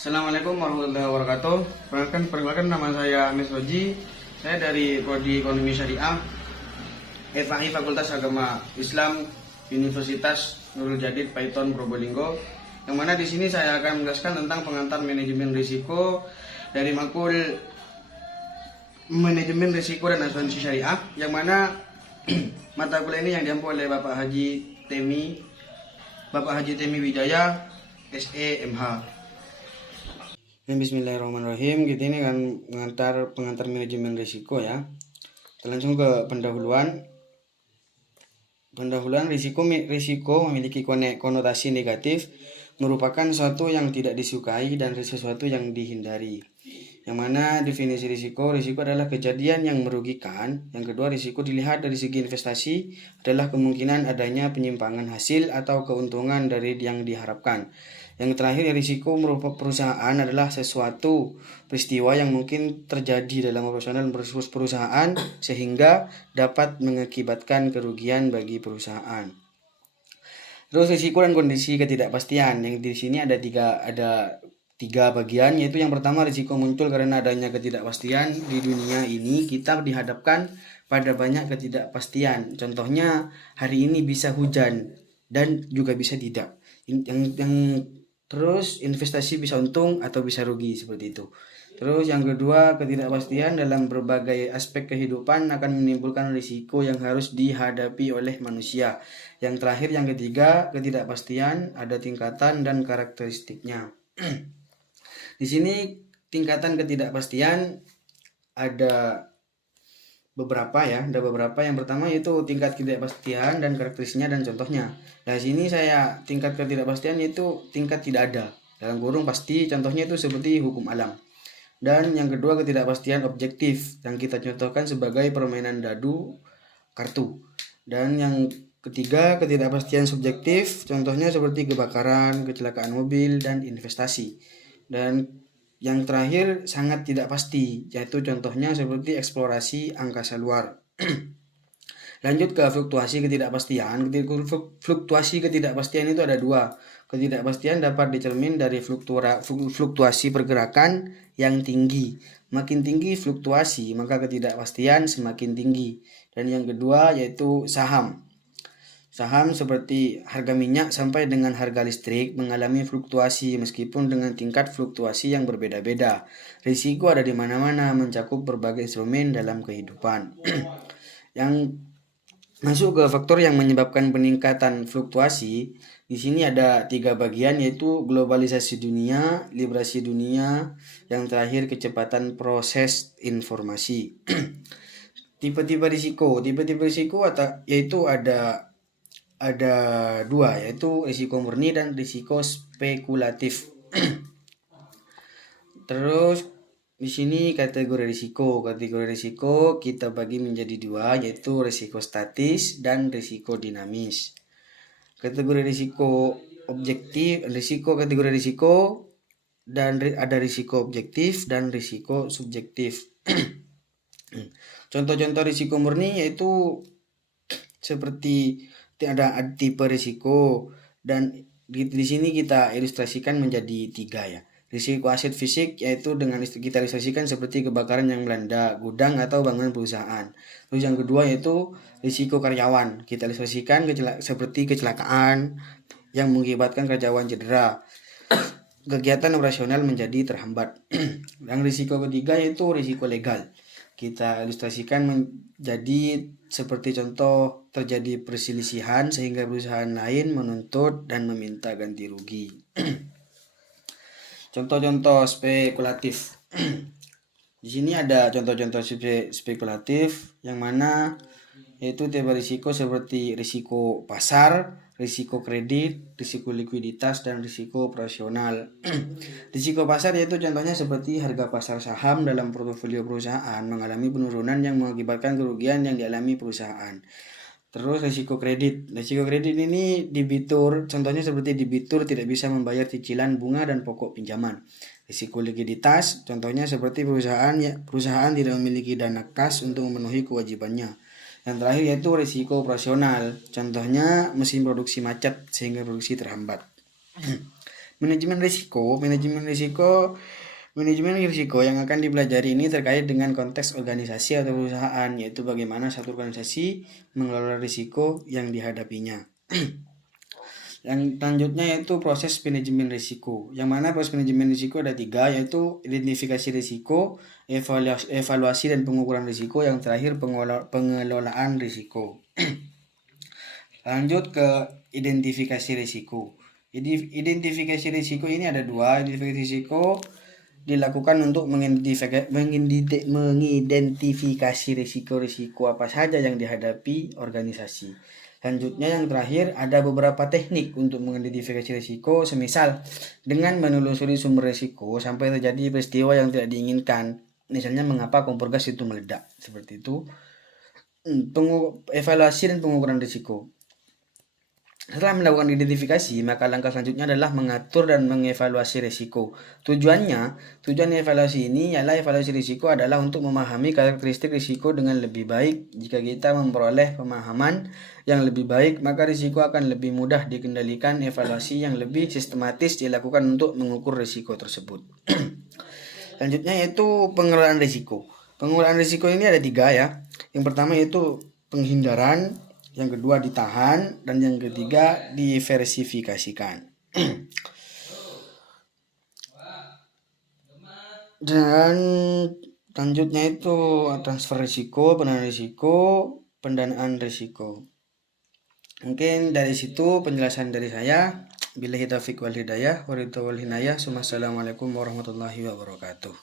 Assalamualaikum warahmatullahi wabarakatuh. Perkenalkan nama saya Amis Roji. Saya dari Prodi Ekonomi Syariah FAI Fakultas Agama Islam Universitas Nurul Jadid Paiton Probolinggo. Yang mana di sini saya akan menjelaskan tentang pengantar manajemen risiko dari makul manajemen risiko dan asuransi syariah. Yang mana mata kuliah ini yang diampu oleh Bapak Haji Temi Wijaya SE MH. Bismillahirrahmanirrahim. Kita ini akan pengantar manajemen risiko ya. Kita langsung ke pendahuluan. Risiko memiliki konotasi negatif, merupakan sesuatu yang tidak disukai dan sesuatu yang dihindari. Yang mana definisi risiko adalah kejadian yang merugikan. Yang kedua, risiko dilihat dari segi investasi adalah kemungkinan adanya penyimpangan hasil atau keuntungan dari yang diharapkan. Yang terakhir, risiko merupakan perusahaan adalah sesuatu peristiwa yang mungkin terjadi dalam operasional perusahaan sehingga dapat mengakibatkan kerugian bagi perusahaan. Terus risiko dan kondisi ketidakpastian. Yang di sini ada tiga bagian, yaitu yang pertama, risiko muncul karena adanya ketidakpastian. Di dunia ini kita dihadapkan pada banyak ketidakpastian. Contohnya, hari ini bisa hujan dan juga bisa tidak. Terus investasi bisa untung atau bisa rugi, seperti itu. Terus yang kedua, ketidakpastian dalam berbagai aspek kehidupan akan menimbulkan risiko yang harus dihadapi oleh manusia. Yang terakhir, yang ketiga, ketidakpastian ada tingkatan dan karakteristiknya. Di sini tingkatan ketidakpastian ada beberapa ya, Yang pertama yaitu tingkat ketidakpastian dan karakteristiknya dan contohnya. Nah, sini saya tingkat ketidakpastian yaitu tingkat tidak ada, dalam kurung pasti, contohnya itu seperti hukum alam. Dan yang kedua, ketidakpastian objektif yang kita contohkan sebagai permainan dadu, kartu. Dan yang ketiga, ketidakpastian subjektif, contohnya seperti kebakaran, kecelakaan mobil, dan investasi. Dan yang terakhir, sangat tidak pasti, yaitu contohnya seperti eksplorasi angkasa luar. Lanjut ke fluktuasi ketidakpastian. Fluktuasi ketidakpastian itu ada dua. Ketidakpastian dapat dicermin dari fluktuasi pergerakan yang tinggi. Makin tinggi fluktuasi, maka ketidakpastian semakin tinggi. Dan yang kedua yaitu saham. Saham seperti harga minyak sampai dengan harga listrik mengalami fluktuasi meskipun dengan tingkat fluktuasi yang berbeda-beda. Risiko ada di mana-mana, mencakup berbagai instrumen dalam kehidupan. Yang masuk ke faktor yang menyebabkan peningkatan fluktuasi, di sini ada tiga bagian, yaitu globalisasi dunia, liberasi dunia, yang terakhir kecepatan proses informasi. Tipe-tipe risiko yaitu ada dua, yaitu risiko murni dan risiko spekulatif. Terus di sini kategori risiko kita bagi menjadi dua, yaitu risiko statis dan risiko dinamis. Kategori risiko dan ada risiko objektif dan risiko subjektif. Contoh-contoh risiko murni yaitu seperti ada tipe risiko, dan di sini kita ilustrasikan menjadi tiga ya. Risiko aset fisik yaitu dengan kita ilustrasikan seperti kebakaran yang melanda gudang atau bangunan perusahaan. Terus yang kedua yaitu risiko karyawan, kita ilustrasikan seperti kecelakaan yang mengakibatkan karyawan cedera, kegiatan operasional menjadi terhambat. Yang risiko ketiga yaitu risiko legal, kita ilustrasikan menjadi seperti contoh terjadi perselisihan sehingga perusahaan lain menuntut dan meminta ganti rugi. Contoh-contoh spekulatif. Di sini ada contoh-contoh spekulatif yang mana yaitu tipe risiko seperti risiko pasar, risiko kredit, risiko likuiditas, dan risiko operasional. Risiko pasar yaitu contohnya seperti harga pasar saham dalam portofolio perusahaan mengalami penurunan yang mengakibatkan kerugian yang dialami perusahaan. Terus risiko kredit ini debitur, contohnya seperti debitur tidak bisa membayar cicilan bunga dan pokok pinjaman. Risiko likuiditas, contohnya seperti perusahaan tidak memiliki dana kas untuk memenuhi kewajibannya. Yang terakhir yaitu risiko operasional, contohnya mesin produksi macet sehingga produksi terhambat. Manajemen risiko yang akan dipelajari ini terkait dengan konteks organisasi atau perusahaan, yaitu bagaimana satu organisasi mengelola risiko yang dihadapinya. Yang selanjutnya yaitu proses manajemen risiko. Yang mana proses manajemen risiko ada 3, yaitu identifikasi risiko, evaluasi dan pengukuran risiko, yang terakhir pengelolaan risiko. Lanjut ke identifikasi risiko. Identifikasi risiko ini ada 2. Identifikasi risiko dilakukan untuk mengidentifikasi risiko-risiko apa saja yang dihadapi organisasi. Selanjutnya yang terakhir ada beberapa teknik untuk mengidentifikasi risiko, semisal dengan menelusuri sumber risiko sampai terjadi peristiwa yang tidak diinginkan. Misalnya mengapa kompor gas itu meledak, seperti itu. Evaluasi dan pengukuran risiko. Setelah melakukan identifikasi, maka langkah selanjutnya adalah mengatur dan mengevaluasi risiko. Tujuan evaluasi ini ialah evaluasi risiko adalah untuk memahami karakteristik risiko dengan lebih baik. Jika kita memperoleh pemahaman yang lebih baik, maka risiko akan lebih mudah dikendalikan. Evaluasi yang lebih sistematis dilakukan untuk mengukur risiko tersebut. Selanjutnya yaitu pengelolaan risiko. Pengelolaan risiko ini ada 3 ya. Yang pertama yaitu penghindaran, yang kedua ditahan, dan yang ketiga diversifikasikan. Dan selanjutnya itu transfer risiko, pendanaan risiko. Mungkin dari situ penjelasan dari saya. Billahi taufiq wal hidayah, wassalamualaikum warahmatullahi wabarakatuh.